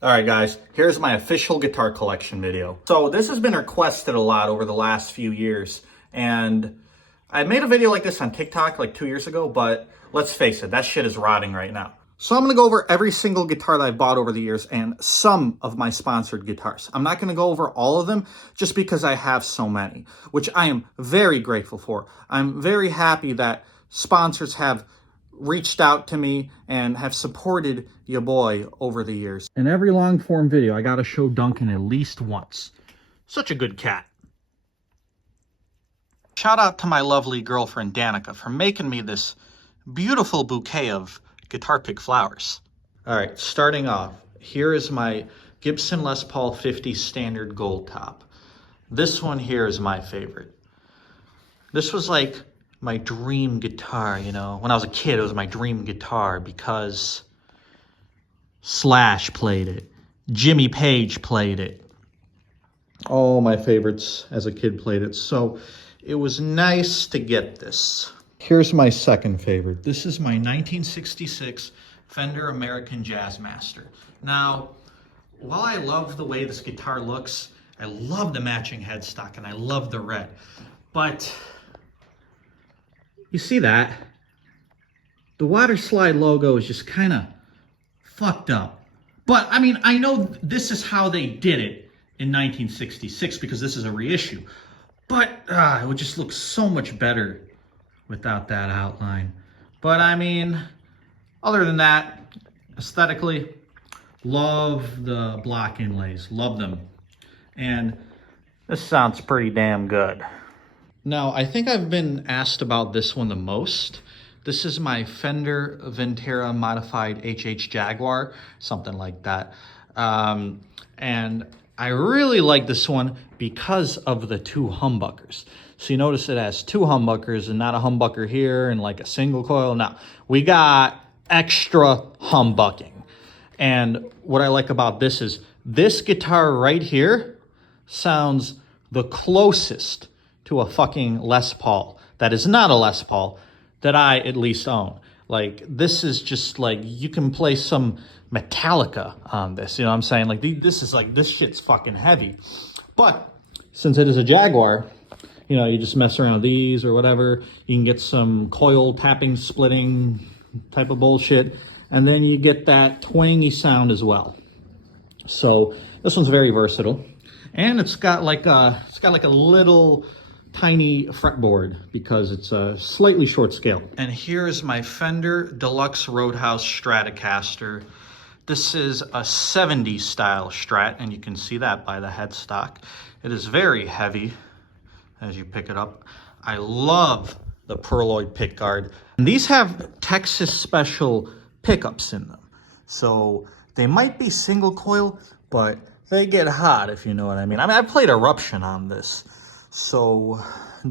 All right, guys, here's my official guitar collection video. So this has been requested a lot over the last few years, and I made a video like this on TikTok like 2 years ago, but let's face it, that shit is rotting right now. So I'm gonna go over every single guitar that I've bought over the years and some of my sponsored guitars. I'm not gonna go over all of them just because I have so many, which I am very grateful for. I'm very happy that sponsors have reached out to me and have supported your boy over the years. In every long form video, I gotta show Duncan at least once. Such a good cat. Shout out to my lovely girlfriend Danica for making me this beautiful bouquet of guitar pick flowers. All right, starting off, here is my Gibson Les Paul 50 standard gold top. This one here is my favorite. This was like my dream guitar, you know. When I was a kid, it was my dream guitar because Slash played it. Jimmy Page played it. All my favorites as a kid played it. So it was nice to get this. Here's my second favorite. This is my 1966 Fender American Jazzmaster. Now, while I love the way this guitar looks, I love the matching headstock and I love the red. But you see that? The water slide logo is just kind of fucked up. But, I mean, I know this is how they did it in 1966 because this is a reissue. But it would just look so much better without that outline. But, I mean, other than that, aesthetically, love the block inlays. Love them. And this sounds pretty damn good. Now, I think I've been asked about this one the most. This is my Fender Ventera modified HH Jaguar, something like that. And I really like this one because of the two humbuckers. So you notice it has two humbuckers and not a humbucker here and like a single coil. Now, we got extra humbucking. And what I like about this is this guitar right here sounds the closest to a fucking Les Paul that is not a Les Paul that I at least own. Like, this is just like, you can play some Metallica on this, you know what I'm saying? Like, this is like, this shit's fucking heavy. But since it is a Jaguar, you know, you just mess around with these or whatever, you can get some coil tapping, splitting type of bullshit, and then you get that twangy sound as well. So this one's very versatile, and it's got like a little tiny fretboard because it's a slightly short scale. And here is my Fender Deluxe Roadhouse Stratocaster. This is a 70s style Strat, and you can see that by the headstock. It is very heavy as you pick it up. I love the Perloid pickguard. And these have Texas Special pickups in them. So they might be single coil, but they get hot, if you know what I mean. I played Eruption on this. So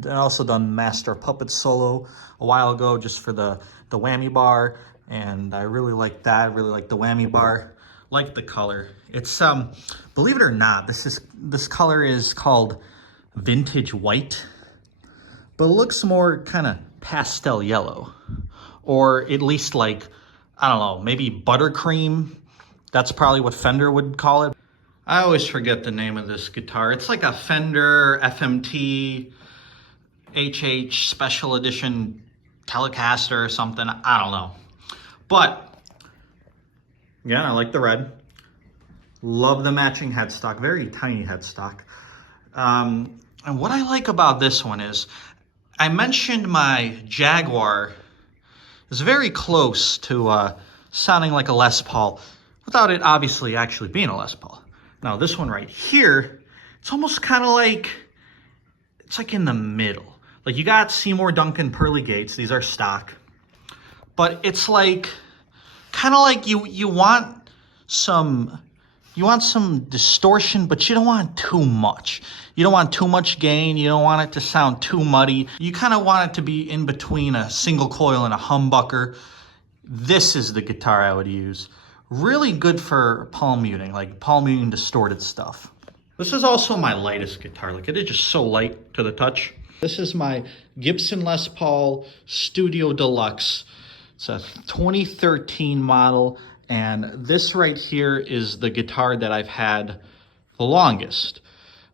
I also done Master of Puppets solo a while ago just for the whammy bar, and I really like that. I really like the whammy bar. Like the color. It's believe it or not, this color is called Vintage White, but it looks more kind of pastel yellow, or at least like, I don't know, maybe buttercream. That's probably what Fender would call it. I always forget the name of this guitar. It's like a Fender FMT HH Special Edition Telecaster or something. I don't know. But, yeah, I like the red. Love the matching headstock. Very tiny headstock. And what I like about this one is, I mentioned my Jaguar is very close to sounding like a Les Paul, without it obviously actually being a Les Paul. Now this one right here, it's almost kind of like, it's like in the middle. Like you got Seymour Duncan pearly gates, these are stock. But it's like, kind of like you want some distortion, but you don't want too much. You don't want too much gain, you don't want it to sound too muddy. You kind of want it to be in between a single coil and a humbucker. This is the guitar I would use. Really good for palm muting, like palm muting distorted stuff. This is also my lightest guitar. Like, it is just so light to the touch. This is my Gibson Les Paul Studio Deluxe. It's a 2013 model. And this right here is the guitar that I've had the longest.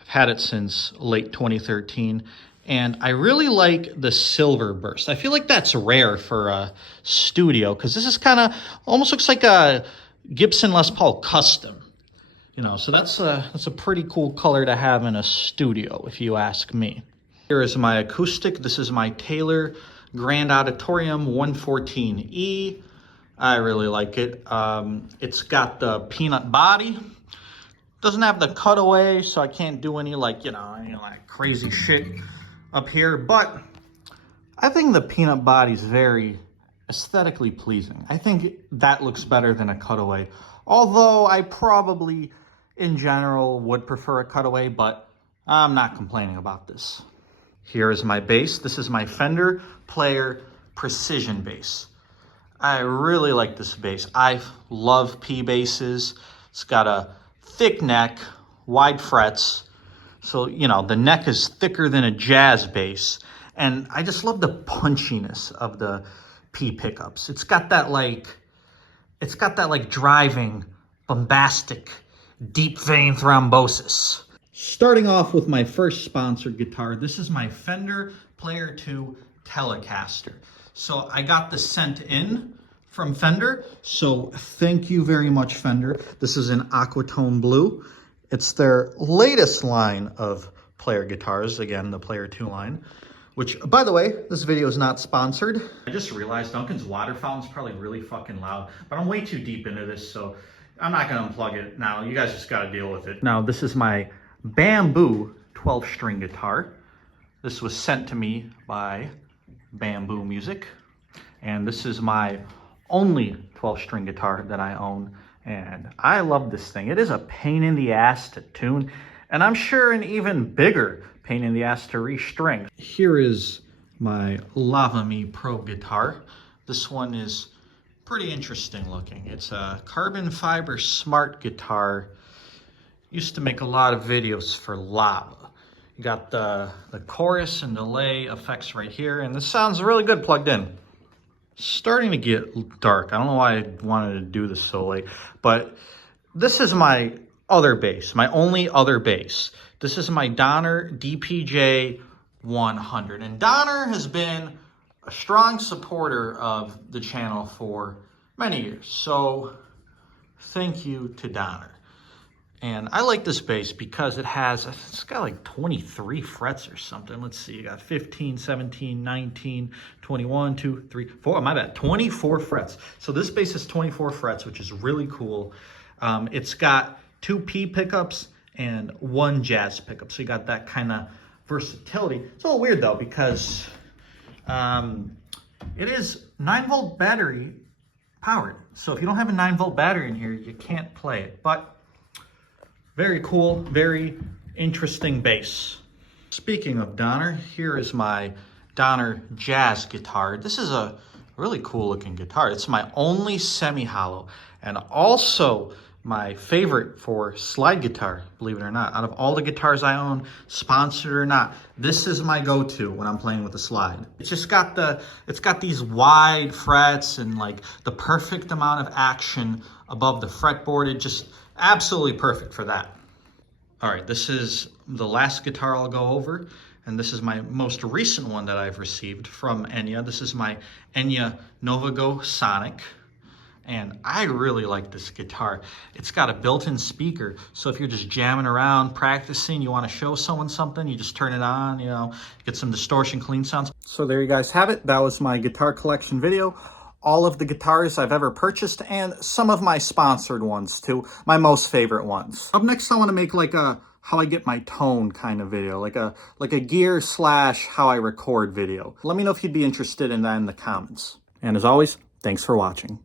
I've had it since late 2013. And I really like the silver burst. I feel like that's rare for a studio because this is kind of almost looks like a Gibson Les Paul custom. You know, so that's a pretty cool color to have in a studio, if you ask me. Here is my acoustic. This is my Taylor Grand Auditorium 114E. I really like it. It's got the peanut body. Doesn't have the cutaway, so I can't do any like crazy shit up here. But I think the peanut body is very aesthetically pleasing. I think that looks better than a cutaway. Although I probably, in general, would prefer a cutaway, but I'm not complaining about this. Here is my bass. This is my Fender Player Precision bass. I really like this bass. I love P basses. It's got a thick neck, wide frets. So, you know, the neck is thicker than a jazz bass. And I just love the punchiness of the P pickups. It's got that like driving, bombastic, deep vein thrombosis. Starting off with my first sponsored guitar, this is my Fender Player 2 Telecaster. So I got this sent in from Fender, so thank you very much, Fender. This is in Aquatone Blue. It's their latest line of player guitars, again, the Player 2 line, which, by the way, this video is not sponsored. I just realized Duncan's water fountain's probably really fucking loud, but I'm way too deep into this, so I'm not gonna unplug it now. You guys just gotta deal with it. Now, this is my Bamboo 12-string guitar. This was sent to me by Bamboo Music, and this is my only 12-string guitar that I own, and I love this thing. It is a pain in the ass to tune, and I'm sure an even bigger pain in the ass to restring. Here is my Lava Me Pro guitar. This one is pretty interesting looking. It's a carbon fiber smart guitar. Used to make a lot of videos for Lava. You got the chorus and delay effects right here, and this sounds really good plugged in. Starting to get dark. I don't know why I wanted to do this so late, but this is my other bass, my only other bass. This is my Donner DPJ 100, and Donner has been a strong supporter of the channel for many years, so thank you to Donner. And I like this bass because it's got like 23 frets or something. Let's see, you got 15, 17, 19, 21, 2, 3, 4, my bad, 24 frets. So this bass has 24 frets, which is really cool. It's got 2 P pickups and 1 jazz pickup. So you got that kind of versatility. It's a little weird though, because it is 9-volt battery powered. So if you don't have a 9-volt battery in here, you can't play it. But very cool, very interesting bass. Speaking of Donner, here is my Donner jazz guitar. This is a really cool looking guitar. It's my only semi-hollow and also my favorite for slide guitar, believe it or not. Out of all the guitars I own, sponsored or not, this is my go-to when I'm playing with a slide. It's just got these wide frets and like the perfect amount of action above the fretboard. It just absolutely perfect for that. All right, this is the last guitar I'll go over, and this is my most recent one that I've received from Enya. This is my Enya Novago Sonic, and I really like this guitar. It's got a built-in speaker, so if you're just jamming around, practicing, you want to show someone something, you just turn it on, you know, get some distortion, clean sounds. So there you guys have it. That was my guitar collection video. All of the guitars I've ever purchased and some of my sponsored ones too, my most favorite ones. Up next, I want to make like a how I get my tone kind of video, like a gear / how I record video. Let me know if you'd be interested in that in the comments. And as always, thanks for watching.